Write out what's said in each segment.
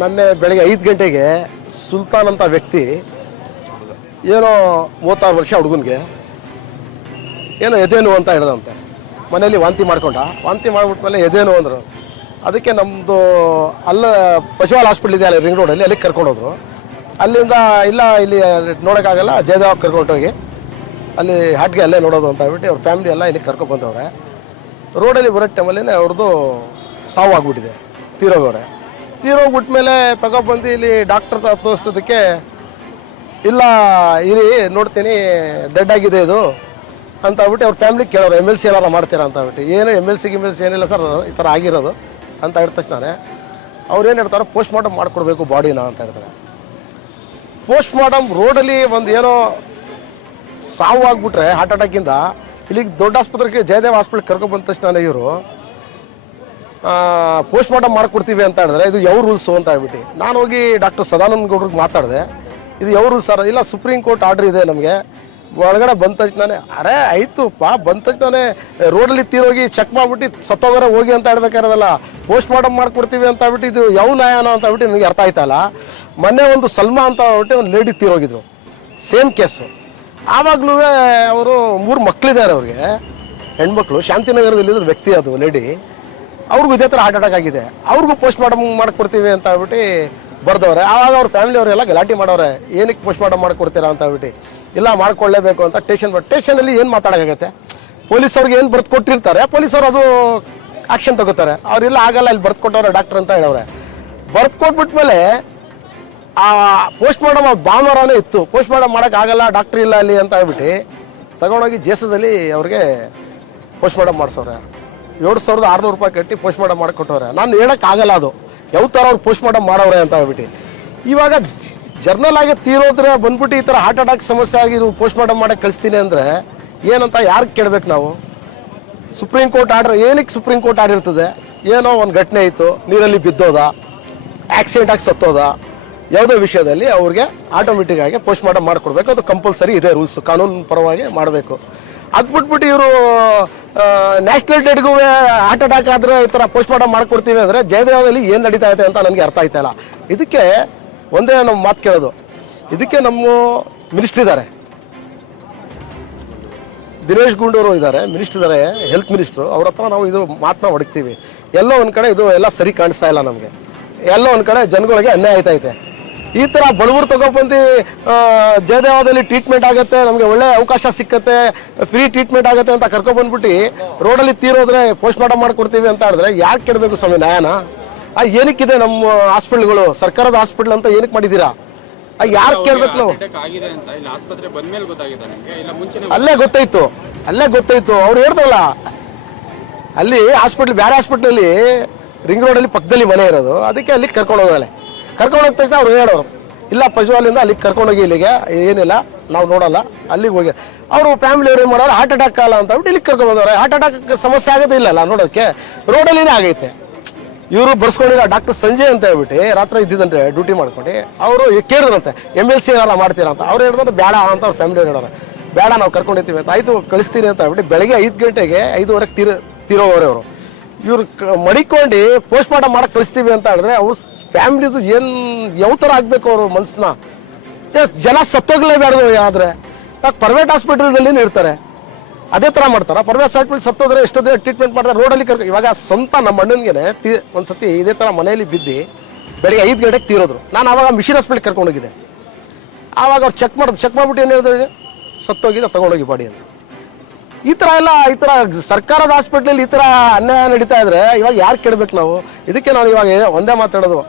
ನನ್ನೆ ಬೆಳಗ್ಗೆ 5 ಗಂಟೆಗೆ ಸುಲ್ತಾನ್ ಅಂತ ವ್ಯಕ್ತಿ ಏನೋ 36 ವರ್ಷ ಹುಡುಗನಿಗೆ ಏನೋ ಎದೇನು ಅಂತ ಹೇಳ್ದಂತೆ. ಮನೇಲಿ ವಾಂತಿ ಮಾಡ್ಕೊಂಡ, ವಾಂತಿ ಮಾಡಿಬಿಟ್ಮೇಲೆ ಎದೇನು ಅಂದರು. ಅದಕ್ಕೆ ನಮ್ಮದು ಅಲ್ಲ ಪಶುವಾಲ್ ಹಾಸ್ಪಿಟ್ಲ್ ಇದೆ ಅಲ್ಲಿ ರಿಂಗ್ ರೋಡಲ್ಲಿ, ಅಲ್ಲಿಗೆ ಕರ್ಕೊಂಡೋದ್ರು. ಅಲ್ಲಿಂದ ಇಲ್ಲ ಇಲ್ಲಿ ನೋಡೋಕ್ಕಾಗಲ್ಲ, ಜಯದೇವ ಕರ್ಕೊಂಡೋಗಿ ಅಲ್ಲಿ ಹಾಟ್ಗೆ ಅಲ್ಲೇ ನೋಡೋದು ಅಂತ ಹೇಳ್ಬಿಟ್ಟು ಅವ್ರ ಫ್ಯಾಮಿಲಿ ಎಲ್ಲ ಇಲ್ಲಿ ಕರ್ಕೊಂಡ್ಬಂದವ್ರೆ. ರೋಡಲ್ಲಿ ಬರೋ ಟೈಮಲ್ಲೇ ಅವ್ರದ್ದು ಸಾವು ಆಗ್ಬಿಟ್ಟಿದೆ, ತೀರೋಗವ್ರೆ. ತೀರೋಗ್ಬಿಟ್ಮೇಲೆ ತಗೊಬಂದು ಇಲ್ಲಿ ಡಾಕ್ಟರ್ ತೋರಿಸೋದಕ್ಕೆ ಇಲ್ಲ ಇರಿ ನೋಡ್ತೀನಿ ಡೆಡ್ ಆಗಿದೆ ಇದು ಅಂತ ಹೇಳ್ಬಿಟ್ಟು ಅವ್ರ ಫ್ಯಾಮಿಲಿ ಕೇಳೋರು, MLC ಏನಾರು ಮಾಡ್ತೀರಾ ಅಂತ ಹೇಳ್ಬಿಟ್ಟು. ಏನು MLC ಏನಿಲ್ಲ ಸರ್, ಈ ಥರ ಆಗಿರೋದು ಅಂತ ಹೇಳಿದ ತಕ್ಷಣ ಅವ್ರು ಏನು ಹೇಳ್ತಾರೆ, ಪೋಸ್ಟ್ ಮಾರ್ಟಮ್ ಮಾಡಿಕೊಡ್ಬೇಕು ಬಾಡಿನ ಅಂತ ಹೇಳ್ತಾರೆ. ಪೋಸ್ಟ್ ಮಾರ್ಟಮ್ ರೋಡಲ್ಲಿ ಒಂದು ಏನೋ ಸಾವು ಆಗಿಬಿಟ್ರೆ ಹಾರ್ಟ್ ಅಟ್ಯಾಕಿಂದ ಇಲ್ಲಿಗೆ ದೊಡ್ಡ ಆಸ್ಪತ್ರೆಗೆ ಜಯದೇವ ಹಾಸ್ಪಿಟ್ಲ್ ಕರ್ಕೊಬಂದ ತಕ್ಷಣ ಇವರು ಪೋಸ್ಟ್ ಮಾರ್ಟಮ್ ಮಾಡಿಕೊಡ್ತೀವಿ ಅಂತ ಹೇಳಿದ್ರೆ ಇದು ಯಾವ ರೂಲ್ಸು ಅಂತ ಹೇಳ್ಬಿಟ್ಟು ನಾನು ಹೋಗಿ ಡಾಕ್ಟರ್ ಸದಾನಂದ ಗೌಡ್ರಿಗೆ ಮಾತಾಡಿದೆ. ಇದು ಯಾವ ರೂಲ್ಸ್ ಸರ್? ಇಲ್ಲ ಸುಪ್ರೀಂ ಕೋರ್ಟ್ ಆರ್ಡ್ರ್ ಇದೆ ನಮಗೆ, ಒಳಗಡೆ ಬಂದ ತಕ್ಷಣ ಅರೆ ಆಯ್ತುಪ್ಪ, ಬಂದ ತಕ್ಷಣ ರೋಡಲ್ಲಿ ತೀರೋಗಿ ಚೆಕ್ ಮಾಡಿಬಿಟ್ಟು ಸತ್ತೋಗರೆ ಹೋಗಿ ಅಂತ ಹೇಳ್ಬೇಕಾರದಲ್ಲ, ಪೋಸ್ಟ್ ಮಾರ್ಟಮ್ ಮಾಡಿಕೊಡ್ತೀವಿ ಅಂತ ಹೇಳ್ಬಿಟ್ಟು ಇದು ಯಾವ ನ್ಯಾಯನೋ ಅಂತ ಹೇಳ್ಬಿಟ್ಟು ನನಗೆ ಅರ್ಥ ಆಯ್ತಲ್ಲ. ಮೊನ್ನೆ ಒಂದು ಸಲ್ಮಾ ಅಂತ ಹೇಳ್ಬಿಟ್ಟು ಒಂದು ಲೇಡಿ ತೀರೋಗಿದ್ರು, ಸೇಮ್ ಕೇಸು. ಆವಾಗಲೂ ಅವರು 3 ಮಕ್ಕಳಿದ್ದಾರೆ ಅವ್ರಿಗೆ, ಹೆಣ್ಮಕ್ಳು. ಶಾಂತಿನಗರದಲ್ಲಿದ್ದ ವ್ಯಕ್ತಿ ಅದು ಲೇಡಿ, ಅವ್ರಿಗೂ ಇದೇ ಥರ ಹಾರ್ಟ್ ಅಟ್ಯಾಕ್ ಆಗಿದೆ. ಅವ್ರಿಗೂ ಪೋಸ್ಟ್ ಮಾರ್ಟಮ್ ಮಾಡಿಕೊಡ್ತೀವಿ ಅಂತ ಹೇಳ್ಬಿಟ್ಟು ಬರ್ದವ್ರೆ. ಆವಾಗ ಅವ್ರ ಫ್ಯಾಮಿಲಿ ಅವರೆಲ್ಲ ಗಲಾಟೆ ಮಾಡವ್ರೆ, ಏನಕ್ಕೆ ಪೋಸ್ಟ್ ಮಾರ್ಟಮ್ ಮಾಡಿಕೊಡ್ತೀರಾ ಅಂತ ಹೇಳ್ಬಿಟ್ಟು. ಇಲ್ಲ ಮಾಡ್ಕೊಳ್ಳೇಬೇಕು ಅಂತ ಸ್ಟೇಷನಲ್ಲಿ ಏನು ಮಾತಾಡೋಕ್ಕಾಗತ್ತೆ? ಪೊಲೀಸವ್ರಿಗೆ ಏನು ಬರ್ದು ಕೊಟ್ಟಿರ್ತಾರೆ, ಪೊಲೀಸವ್ರು ಅದು ಆ್ಯಕ್ಷನ್ ತಗೋತಾರೆ. ಅವ್ರಿಲ್ಲ ಆಗಲ್ಲ, ಇಲ್ಲಿ ಬರ್ದು ಕೊಟ್ಟವ್ರೆ ಡಾಕ್ಟರ್ ಅಂತ ಹೇಳವ್ರೆ. ಬರ್ದು ಕೊಟ್ಬಿಟ್ಮೇಲೆ ಆ ಪೋಸ್ಟ್ ಮಾರ್ಟಮ್ ಭಾನುವಾರನೇ ಇತ್ತು, ಪೋಸ್ಟ್ ಮಾರ್ಟಮ್ ಮಾಡೋಕ್ಕಾಗಲ್ಲ ಡಾಕ್ಟ್ರ್ ಇಲ್ಲ ಅಲ್ಲಿ ಅಂತ ಹೇಳ್ಬಿಟ್ಟು ತಗೊಂಡೋಗಿ ಜೇಸಸಲ್ಲಿ ಅವ್ರಿಗೆ ಪೋಸ್ಟ್ ಮಾರ್ಟಮ್ ಮಾಡಿಸವ್ರೆ. 7,600 ರೂಪಾಯಿ ಕಟ್ಟಿ ಪೋಸ್ಟ್ ಮಾರ್ಟಮ್ ಮಾಡಿಕೊಟ್ಟವ್ರೆ. ನಾನು ಹೇಳೋಕ್ಕಾಗಲ್ಲ ಅದು ಯಾವ ಥರ ಅವ್ರು ಪೋಸ್ಟ್ ಮಾರ್ಟಮ್ ಮಾಡವ್ರೆ ಅಂತ ಹೇಳ್ಬಿಟ್ಟು. ಇವಾಗ ಜರ್ನಲ್ ಆಗಿ ತೀರೋದ್ರೆ ಬಂದ್ಬಿಟ್ಟು ಈ ಥರ ಹಾರ್ಟ್ ಅಟ್ಯಾಕ್ ಸಮಸ್ಯೆ ಆಗಿ ಪೋಸ್ಟ್ ಮಾರ್ಟಮ್ ಮಾಡೋಕ್ಕೆ ಕಳಿಸ್ತೀನಿ ಅಂದರೆ ಏನಂತ ಯಾರಿಗೆ ಕೇಳಬೇಕು ನಾವು? ಸುಪ್ರೀಂ ಕೋರ್ಟ್ ಆರ್ಡ್ರ್ ಏನಕ್ಕೆ ಸುಪ್ರೀಂ ಕೋರ್ಟ್ ಆರ್ಡರ್ ಇರ್ತದೆ? ಏನೋ ಒಂದು ಘಟನೆ ಇತ್ತು, ನೀರಲ್ಲಿ ಬಿದ್ದೋದ, ಆಕ್ಸಿಡೆಂಟ್ ಆಗಿ ಸತ್ತೋದ, ಯಾವುದೋ ವಿಷಯದಲ್ಲಿ ಅವ್ರಿಗೆ ಆಟೋಮೆಟಿಕ್ ಆಗಿ ಪೋಸ್ಟ್ ಮಾರ್ಟಮ್ ಮಾಡಿಕೊಡ್ಬೇಕು. ಅದು ಕಂಪಲ್ಸರಿ ಇದೆ, ರೂಲ್ಸ್ ಕಾನೂನು ಪರವಾಗಿ ಮಾಡಬೇಕು. ಅದು ಬಿಟ್ಬಿಟ್ಟು ಇವರು ನ್ಯಾಷನಲ್ ಡೇಟ್ಗೂ ಹಾರ್ಟ್ ಅಟ್ಯಾಕ್ ಆದರೆ ಈ ಥರ ಪೋಸ್ಟ್ ಮಾರ್ಟಮ್ ಮಾಡಿಕೊಡ್ತೀವಿ ಅಂದರೆ ಜಯದೇವದಲ್ಲಿ ಏನು ನಡೀತಾ ಇದೆ ಅಂತ ನನಗೆ ಅರ್ಥ ಆಯ್ತಾಯಿಲ್ಲ. ಇದಕ್ಕೆ ಒಂದೇ ನಮ್ಮ ಮಾತು ಕೇಳೋದು, ಇದಕ್ಕೆ ನಮ್ಮ ಮಿನಿಸ್ಟ್ರ್ ಇದ್ದಾರೆ, ದಿನೇಶ್ ಗುಂಡೂರು ಇದ್ದಾರೆ, ಮಿನಿಸ್ಟ್ರ್ ಇದ್ದಾರೆ, ಹೆಲ್ತ್ ಮಿನಿಸ್ಟ್ರು. ಅವ್ರ ಹತ್ರ ನಾವು ಇದು ಮಾತನ್ನ ಹೊಡಕ್ತೀವಿ. ಎಲ್ಲೋ ಒಂದು ಕಡೆ ಇದು ಎಲ್ಲ ಸರಿ ಕಾಣಿಸ್ತಾ ಇಲ್ಲ ನಮಗೆ, ಎಲ್ಲೋ ಒಂದು ಕಡೆ ಜನಗಳಿಗೆ ಅನ್ಯಾಯ ಆಯ್ತೈತೆ. ಈ ಥರ ಬಡವರು ತಗೊಬಂದು ಜಯದೇವದಲ್ಲಿ ಟ್ರೀಟ್ಮೆಂಟ್ ಆಗುತ್ತೆ, ನಮಗೆ ಒಳ್ಳೆ ಅವಕಾಶ ಸಿಕ್ಕತ್ತೆ, ಫ್ರೀ ಟ್ರೀಟ್ಮೆಂಟ್ ಆಗುತ್ತೆ ಅಂತ ಕರ್ಕೊಬಂದ್ಬಿಟ್ಟು ರೋಡಲ್ಲಿ ತೀರೋದ್ರೆ ಪೋಸ್ಟ್ ಮಾರ್ಟಮ್ ಮಾಡಿಕೊಡ್ತೀವಿ ಅಂತ ಹೇಳಿದ್ರೆ ಯಾಕೆ ಕೇಳಬೇಕು ಸ್ವಾಮಿ ನ್ಯಾಯನ? ಏನಕ್ಕಿದೆ ನಮ್ಮ ಹಾಸ್ಪಿಟ್ಲ್ಗಳು, ಸರ್ಕಾರದ ಹಾಸ್ಪಿಟ್ಲ್ ಅಂತ ಏನಕ್ಕೆ ಮಾಡಿದ್ದೀರಾ? ಯಾರು ಕೇಳ್ಬೇಕು ನಾವು? ಅಲ್ಲೇ ಗೊತ್ತಾಯ್ತು ಅವ್ರು ಹೇಳ್ದಲ್ಲ, ಅಲ್ಲಿ ಹಾಸ್ಪಿಟ್ಲ್ ಬೇರೆ ಹಾಸ್ಪಿಟ್ಲಲ್ಲಿ ರಿಂಗ್ ರೋಡಲ್ಲಿ ಪಕ್ಕದಲ್ಲಿ ಮನೆ ಇರೋದು, ಅದಕ್ಕೆ ಅಲ್ಲಿಗೆ ಕರ್ಕೊಂಡು ಹೋಗಲ್ಲ. ಕರ್ಕೊಂಡು ಹೋದ ತಕ್ಷಣ ಅವ್ರು ಹೇಳೋರು ಇಲ್ಲ ಪಶುವಾಲಿಂದ ಅಲ್ಲಿಗೆ ಕರ್ಕೊಂಡೋಗಿ, ಇಲ್ಲಿಗೆ ಏನಿಲ್ಲ ನಾವು ನೋಡಲ್ಲ, ಅಲ್ಲಿಗೆ ಹೋಗಿ ಅವರು ಫ್ಯಾಮಿಲಿಯವ್ರು ಏನು ಮಾಡೋರು ಹಾರ್ಟ್ ಅಟ್ಯಾಕ್ ಅಲ್ಲ ಅಂತ ಹೇಳ್ಬಿಟ್ಟು ಇಲ್ಲಿಗೆ ಕರ್ಕೊಂಡು ಬಂದವ್ರೆ. ಹಾರ್ಟ್ ಅಟ್ಯಾಕ್ ಸಮಸ್ಯೆ ಆಗೋದೇ ಇಲ್ಲಲ್ಲ ನೋಡೋಕ್ಕೆ, ರೋಡಲ್ಲಿನೇ ಆಗೈತೆ. ಇವರು ಬರ್ಸ್ಕೊಂಡಿಲ್ಲ ಡಾಕ್ಟರ್ ಸಂಜಯ್ ಅಂತ ಹೇಳ್ಬಿಟ್ಟು ರಾತ್ರಿ ಇದ್ದಿದ್ದಂತೆ ಡ್ಯೂಟಿ ಮಾಡ್ಕೊಂಡು ಅವರು ಕೇಳಿದ್ರಂತೆ MLC ಏನಾರ ಮಾಡ್ತೀರಾ ಅಂತ. ಅವ್ರು ಹೇಳಿದ್ರೆ ಬೇಡ ಅಂತ ಅವ್ರ ಫ್ಯಾಮಿಲಿ ಹೇಳೋರು, ಬೇಡ ನಾವು ಕರ್ಕೊಂಡಿರ್ತೀವಿ ಅಂತ. ಆಯಿತು ಕಳಿಸ್ತೀನಿ ಅಂತ ಹೇಳ್ಬಿಟ್ಟು ಬೆಳಗ್ಗೆ 5 ಗಂಟೆಗೆ 5:15 ತೀರೋಗವ್ರೆ ಅವರು. ಇವ್ರು ಮಡಿಕೊಂಡು ಪೋಸ್ಟ್ ಮಾರ್ಟಮ್ ಮಾಡಕ್ಕೆ ಕಳಿಸ್ತೀವಿ ಅಂತ ಹೇಳಿದ್ರೆ ಅವ್ರ ಫ್ಯಾಮಿಲಿದು ಏನು ಯಾವ ಥರ ಆಗಬೇಕು ಅವರು ಮನಸ್ಸನ್ನ? ಜನ ಸತ್ತೋಗ್ಲೇಬಾರ್ದು. ಆದರೆ ಪ್ರೈವೇಟ್ ಹಾಸ್ಪಿಟಲ್ದಲ್ಲಿ ಇರ್ತಾರೆ, ಅದೇ ಥರ ಮಾಡ್ತಾರೆ. ಪ್ರೈವೇಟ್ ಹಾಸ್ಪಿಟಲ್ ಸತ್ತೋದ್ರೆ ಎಷ್ಟೊಂದು ಟ್ರೀಟ್ಮೆಂಟ್ ಮಾಡ್ತಾರೆ, ರೋಡಲ್ಲಿ ಇವಾಗ ಸ್ವಂತ ನಮ್ಮ ಅಣ್ಣನಿಗೆ ಒಂದು ಸತಿ ಇದೇ ಥರ ಮನೆಯಲ್ಲಿ ಬಿದ್ದು ಬೆಳಗ್ಗೆ 5 ಗಂಟೆಗೆ ತೀರೋದ್ರು. ನಾನು ಆವಾಗ ಮಿಷನ್ ಹಾಸ್ಪಿಟ್ಲಿಗೆ ಕರ್ಕೊಂಡೋಗಿದ್ದೆ. ಆವಾಗ ಅವ್ರು ಚೆಕ್ ಮಾಡಿಬಿಟ್ಟು ಏನು ಹೇಳಿದ್ರೆ ಸತ್ತೋಗಿದೆ, ತಗೊಂಡೋಗಿ ಬಾಡಿ ಅಂತ. ಈ ಥರ ಸರ್ಕಾರದ ಹಾಸ್ಪಿಟ್ಲಲ್ಲಿ ಈ ಥರ ಅನ್ಯಾಯ ನಡೀತಾ ಇದ್ರೆ ಇವಾಗ ಯಾರು ಕೇಳಬೇಕು ನಾವು? ಇದಕ್ಕೆ ನಾನು ಇವಾಗ ಒಂದೇ ಮಾತಾಡೋದು,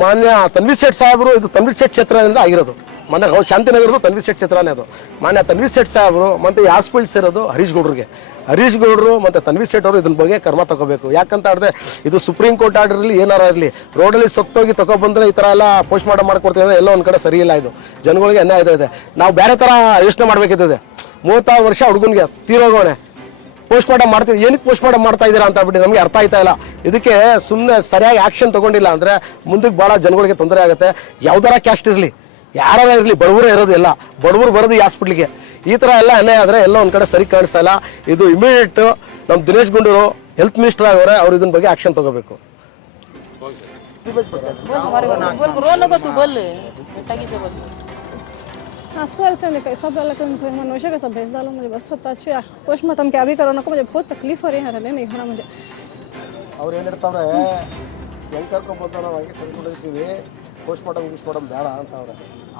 ಮಾನ್ಯ ತನ್ವೀರ್ ಸೇಠ್ ಸಾಹೇಬರು, ಇದು ತನ್ವೀರ್ ಸೇಠ್ ಕ್ಷೇತ್ರದಿಂದ ಆಗಿರೋದು, ಮೊನ್ನೆ ಶಾಂತಿನಗರದು ತನ್ವೀರ್ ಸೇಠ್ ಕ್ಷೇತ್ರನೇ ಅದು. ಮಾನ್ಯ ತನ್ವೀರ್ ಸೇಠ್ ಸಾಹೇಬರು ಮತ್ತು ಈ ಹಾಸ್ಪಿಟ್ಲ್ಸ್ ಇರೋದು ಹರೀಶ್ ಗೌಡ್ರು ಮತ್ತು ತನ್ವೀರ್ ಸೇಠ್ ಅವರು ಇದ್ರ ಬಗ್ಗೆ ಕ್ರಮ ತಗೋಬೇಕು. ಯಾಕಂತ ಹೇಳಿದ್ರೆ ಇದು ಸುಪ್ರೀಂ ಕೋರ್ಟ್ ಆರ್ಡರ್ ಇರಲಿ ಏನಾರ ಇರಲಿ, ರೋಡಲ್ಲಿ ಸತ್ತೋಗಿ ತಗೊಬಂದ್ರೆ ಈ ಥರ ಎಲ್ಲ ಪೋಸ್ಟ್ ಮಾರ್ಟಮ್ ಮಾಡ್ಕೊಡ್ತೀವಿ ಅಂದರೆ ಎಲ್ಲೋ ಒಂದು ಕಡೆ ಸರಿ ಇಲ್ಲ. ಇದು ಜನಗಳಿಗೆ ಅನ್ಯಾಯ ಇದೆ. ನಾವು ಬೇರೆ ಥರ ಯೋಚನೆ ಮಾಡಬೇಕಿದೆ. 36 ವರ್ಷ ಹುಡುಗನಿಗೆ ತೀರೋಗೋನೆ ಪೋಸ್ಟ್ ಮಾರ್ಟಮ್ ಮಾಡ್ತೀವಿ, ಏನಕ್ಕೆ ಪೋಸ್ಟ್ ಮಾರ್ಟಮ್ ಮಾಡ್ತಾ ಇದ್ದೀರಾ ಅಂತ ಹೇಳ್ಬಿಟ್ಟು ನಮಗೆ ಅರ್ಥ ಆಯ್ತಾ ಇಲ್ಲ. ಇದಕ್ಕೆ ಸುಮ್ಮನೆ ಸರಿಯಾಗಿ ಆ್ಯಕ್ಷನ್ ತೊಗೊಂಡಿಲ್ಲ ಅಂದರೆ ಮುಂದಕ್ಕೆ ಭಾಳ ಜನಗಳಿಗೆ ತೊಂದರೆ ಆಗುತ್ತೆ. ಯಾವ್ದಾರ ಕ್ಯಾಸ್ಟ್ ಇರಲಿ, ಯಾರ ಇರಲಿ, ಬಡವರೇ ಇರೋದು, ಎಲ್ಲ ಬಡವರು ಬರೋದು ಈ ಹಾಸ್ಪಿಟ್ಲಿಗೆ. ಈ ಥರ ಎಲ್ಲ ಅನ್ಯಾಯ ಆದರೆ ಎಲ್ಲ ಒಂದು ಕಡೆ ಸರಿ ಕಾಣಿಸ್ತಾ ಇಲ್ಲ. ಇದು ಇಮಿಡಿಯೇಟ್ ನಮ್ಮ ದಿನೇಶ್ ಗುಂಡೂರು ಹೆಲ್ತ್ ಮಿನಿಸ್ಟರ್ ಆಗವ್ರೆ, ಅವ್ರು ಇದನ್ನ ಬಗ್ಗೆ ಆ್ಯಕ್ಷನ್ ತೊಗೋಬೇಕು. दिबेच पडतात. बोल नको तू बोल टाकीचं बोल. आसपास से नहीं कैसा भी लेकिन फिर मनुष्य का सब भेज डालो मुझे बस होता अच्छा पोस्टमार्टम क्या भी करो ना को मुझे बहुत तकलीफ हो रही है रहने नहीं हो रहा मुझे. ಅವ್ರು ಏನು ಹೇಳ್ತಾವ್ರೆ, ಹೆಂಗೆ ಕರ್ಕೊಂಡ್ಬಂದು ನಾವು ಹಂಗೆ ಕರ್ಕೊಂಡಿರ್ತೀವಿ, ಪೋಸ್ಟ್ಮಾರ್ಟಮ್ ಬೇಡ ಅಂತವ್ರೆ.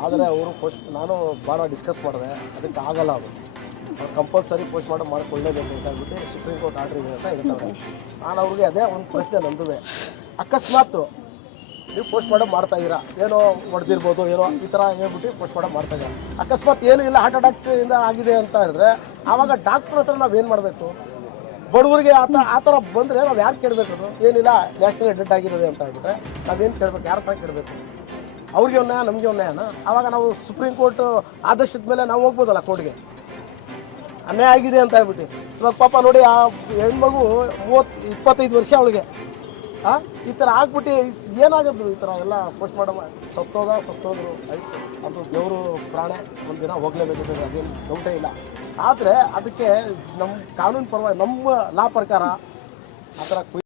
ಆದರೆ ಅವರು ನಾನು ಭಾಳ ಡಿಸ್ಕಸ್ ಮಾಡಿದೆ, ಅದಕ್ಕೆ ಆಗಲ್ಲ. ಅವ್ರು ಕಂಪಲ್ಸರಿ ಪೋಸ್ಟ್ಮಾರ್ಟಮ್ ಮಾಡ್ಕೊಳ್ಳೇಬೇಕು ಅಂತ ಹೇಳ್ಬಿಟ್ಟು ಸುಪ್ರೀಂ ಕೋರ್ಟ್ ಆರ್ಡ್ರ್ ಇದೆ ಅಂತ ಹೇಳ್ತಾರೆ. ನಾನು ಅವ್ರಿಗೆ ಅದೇ ಒಂದು ಪ್ರಶ್ನೆ ನಂದುವೆ, ಅಕಸ್ಮಾತ್ ನೀವು ಪೋಸ್ಟ್ಮಾರ್ಟಮ್ ಮಾಡ್ತಾಯಿದ್ದೀರಾ, ಏನೋ ಹೊಡೆದಿರ್ಬೋದು, ಏನೋ ಈ ಥರ ಹೇಳ್ಬಿಟ್ಟು ಪೋಸ್ಟ್ಮಾರ್ಟಮ್ ಮಾಡ್ತಾಯಿದ್ದೀರಾ, ಅಕಸ್ಮಾತ್ ಏನೂ ಇಲ್ಲ ಹಾರ್ಟ್ ಅಟ್ಯಾಕಿಂದ ಆಗಿದೆ ಅಂತ ಹೇಳಿದ್ರೆ ಆವಾಗ ಡಾಕ್ಟ್ರ್ ಹತ್ರ ನಾವೇನು ಮಾಡಬೇಕು? ಬಡವರಿಗೆ ಆ ಥರ ಬಂದರೆ ನಾವು ಯಾರು ಕೇಳಬೇಕು? ಅದು ಏನಿಲ್ಲ ನ್ಯಾಷನಲ್ ಡೆಡ್ ಆಗಿರೋದೆ ಅಂತ ಹೇಳ್ಬಿಟ್ರೆ ನಾವೇನು ಕೇಳಬೇಕು? ಯಾರ ಹತ್ರ ಕೇಳಬೇಕು? ಅವ್ರಿಗೆ ಒಂದು ನ್ಯಾಯ, ನಮಗೆ ಒಂದು ನ್ಯಾಯನ? ಆವಾಗ ನಾವು ಸುಪ್ರೀಂ ಕೋರ್ಟ್ ಆದೇಶದ ಮೇಲೆ ನಾವು ಹೋಗ್ಬೋದಲ್ಲ ಕೋರ್ಟ್ಗೆ, ಅನ್ಯಾಯ ಆಗಿದೆ ಅಂತ ಹೇಳ್ಬಿಟ್ಟು. ಇವಾಗ ಪಾಪ ನೋಡಿ, ಆ ಹೆಣ್ಮಗು 25 ವರ್ಷ ಅವಳಿಗೆ ಈ ಥರ ಆಗ್ಬಿಟ್ಟು ಏನಾಗದ್ದು? ಈ ಥರ ಎಲ್ಲ ಪೋಸ್ಟ್ಮಾರ್ಟಮ್ ಸತ್ತೋದ್ರು ಆಯಿತು, ಅದು ದೇವರು ಪ್ರಾಣ ಒಂದಿನ ಹೋಗಲೇಬೇಕಿದೆ, ಅದೇನು ಡೌಟೇ ಇಲ್ಲ. ಆದರೆ ಅದಕ್ಕೆ ನಮ್ಮ ಕಾನೂನು ಪರವಾಗಿ ನಮ್ಮ ಲಾ ಪ್ರಕಾರ ಆ ಥರ